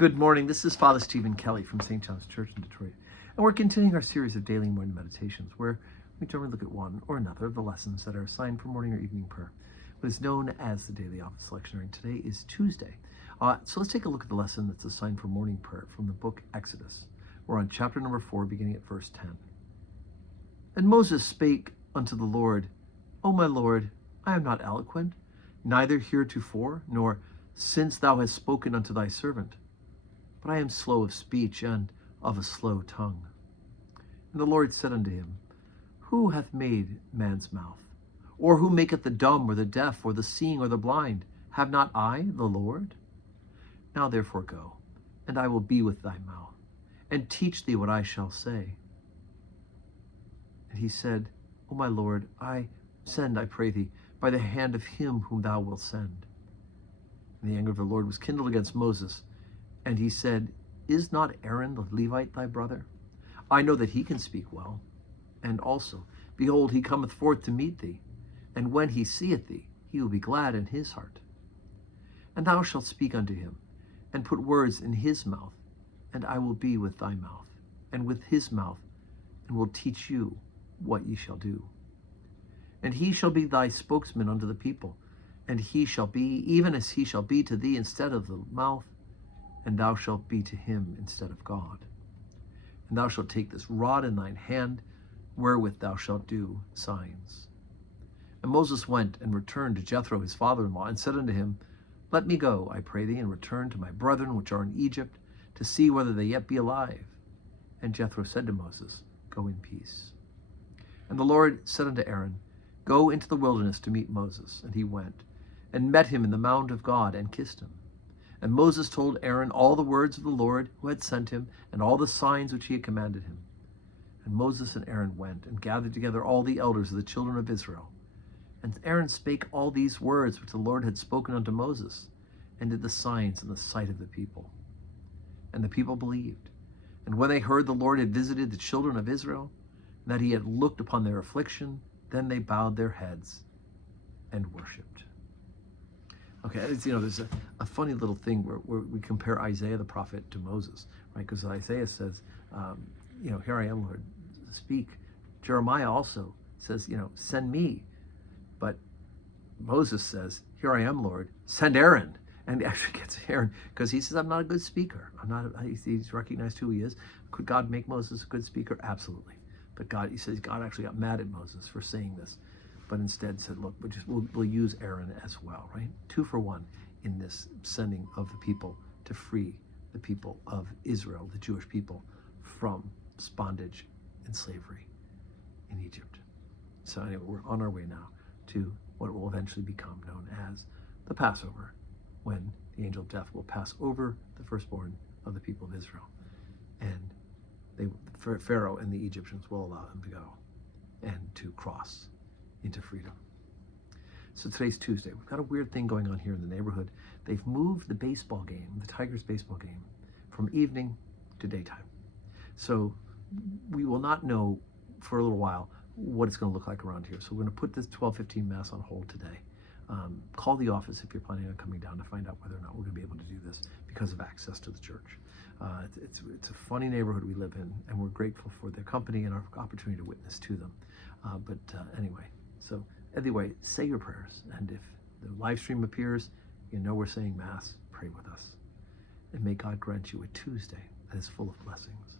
Good morning. This is Father Stephen Kelly from St. John's Church in Detroit. And we're continuing our series of daily morning meditations where we generally look at one or another of the lessons that are assigned for morning or evening prayer, what is known as the daily office lectionary. And today is Tuesday. So let's take a look at the lesson that's assigned for morning prayer from the book Exodus. We're on chapter number 4, beginning at verse 10. And Moses spake unto the Lord, O my Lord, I am not eloquent, neither heretofore, nor since thou hast spoken unto thy servant. But I am slow of speech and of a slow tongue. And the Lord said unto him, Who hath made man's mouth? Or who maketh the dumb or the deaf or the seeing or the blind? Have not I the Lord? Now therefore go, and I will be with thy mouth, and teach thee what I shall say. And he said, O my Lord, send, I pray thee, by the hand of him whom thou wilt send. And the anger of the Lord was kindled against Moses, and he said, Is not Aaron the Levite thy brother? I know that he can speak well. And also, behold, he cometh forth to meet thee, and when he seeth thee, he will be glad in his heart. And thou shalt speak unto him, and put words in his mouth, and I will be with thy mouth, and with his mouth, and will teach you what ye shall do. And he shall be thy spokesman unto the people, and he shall be, even as he shall be to thee instead of the mouth, and thou shalt be to him instead of God. And thou shalt take this rod in thine hand, wherewith thou shalt do signs. And Moses went and returned to Jethro his father-in-law, and said unto him, Let me go, I pray thee, and return to my brethren which are in Egypt, to see whether they yet be alive. And Jethro said to Moses, Go in peace. And the Lord said unto Aaron, Go into the wilderness to meet Moses. And he went, and met him in the mount of God, and kissed him. And Moses told Aaron all the words of the Lord who had sent him, and all the signs which he had commanded him. And Moses and Aaron went, and gathered together all the elders of the children of Israel. And Aaron spake all these words which the Lord had spoken unto Moses, and did the signs in the sight of the people. And the people believed. And when they heard the Lord had visited the children of Israel, and that he had looked upon their affliction, then they bowed their heads and worshipped. Okay, there's a funny little thing where we compare Isaiah the prophet to Moses, right? Because Isaiah says, here I am, Lord, speak. Jeremiah also says, send me. But Moses says, here I am, Lord, send Aaron. And actually gets Aaron because he says, I'm not a good speaker. He's recognized who he is. Could God make Moses a good speaker? Absolutely. But God actually got mad at Moses for saying this, but instead said, look, we'll use Aaron as well, right? 2 for 1 in this sending of the people to free the people of Israel, the Jewish people, from bondage and slavery in Egypt. So anyway, we're on our way now to what will eventually become known as the Passover, when the angel of death will pass over the firstborn of the people of Israel. And Pharaoh and the Egyptians will allow them to go and to cross into freedom. So today's Tuesday. We've got a weird thing going on here in the neighborhood. They've moved the baseball game, the Tigers baseball game, from evening to daytime. So we will not know for a little while what it's going to look like around here. So we're going to put this 12:15 Mass on hold today. Call the office if you're planning on coming down to find out whether or not we're going to be able to do this because of access to the church. It's a funny neighborhood we live in, and we're grateful for their company and our opportunity to witness to them. Anyway, say your prayers, and if the live stream appears, we're saying Mass, pray with us. And may God grant you a Tuesday that is full of blessings.